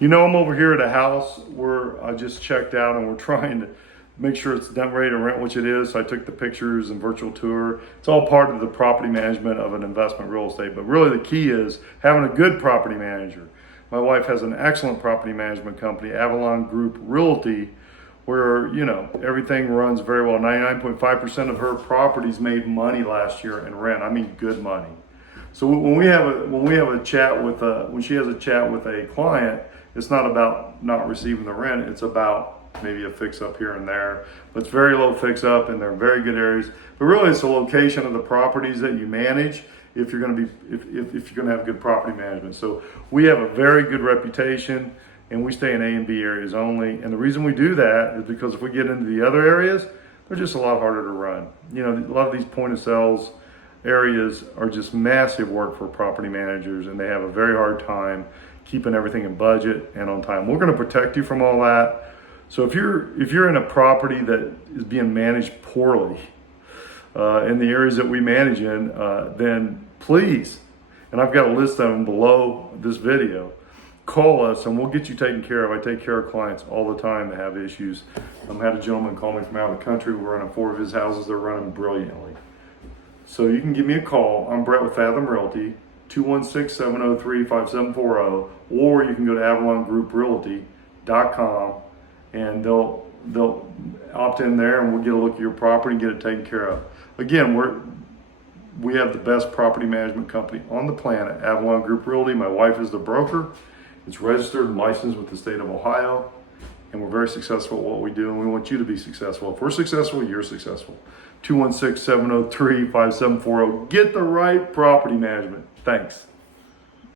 I'm over here at a house where I just checked out and we're trying to make sure it's done ready to rent, which it is. So I took the pictures and virtual tour. It's all part of the property management of an investment real estate. But really the key is having a good property manager. My wife has an excellent property management company, Avalon Group Realty, where, everything runs very well. 99.5% of her properties made money last year in rent. I mean, good money. So when she has a chat with a client, it's not about not receiving the rent. It's about maybe a fix up here and there, but it's very low fix up and they're very good areas. But really it's the location of the properties that you manage if you're going to have good property management. So we have a very good reputation and we stay in A and B areas only. And the reason we do that is because if we get into the other areas, they're just a lot harder to run. A lot of these point of sales areas are just massive work for property managers and they have a very hard time keeping everything in budget and on time. We're going to protect you from all that. So if you're in a property that is being managed poorly in the areas that we manage in, then please, and I've got a list of them below this video, call us and we'll get you taken care of. I take care of clients all the time that have issues. I had a gentleman call me from out of the country. We're running 4 of his houses. They're running brilliantly. So you can give me a call. I'm Brett with Fathom Realty, 216-703-5740, or you can go to avalongrouprealty.com and they'll opt in there and we'll get a look at your property and get it taken care of. Again, we have the best property management company on the planet, Avalon Group Realty. My wife is the broker. It's registered and licensed with the state of Ohio, and we're very successful at what we do, and we want you to be successful. If we're successful, you're successful. 216-703-5740. Get the right property management. Thanks.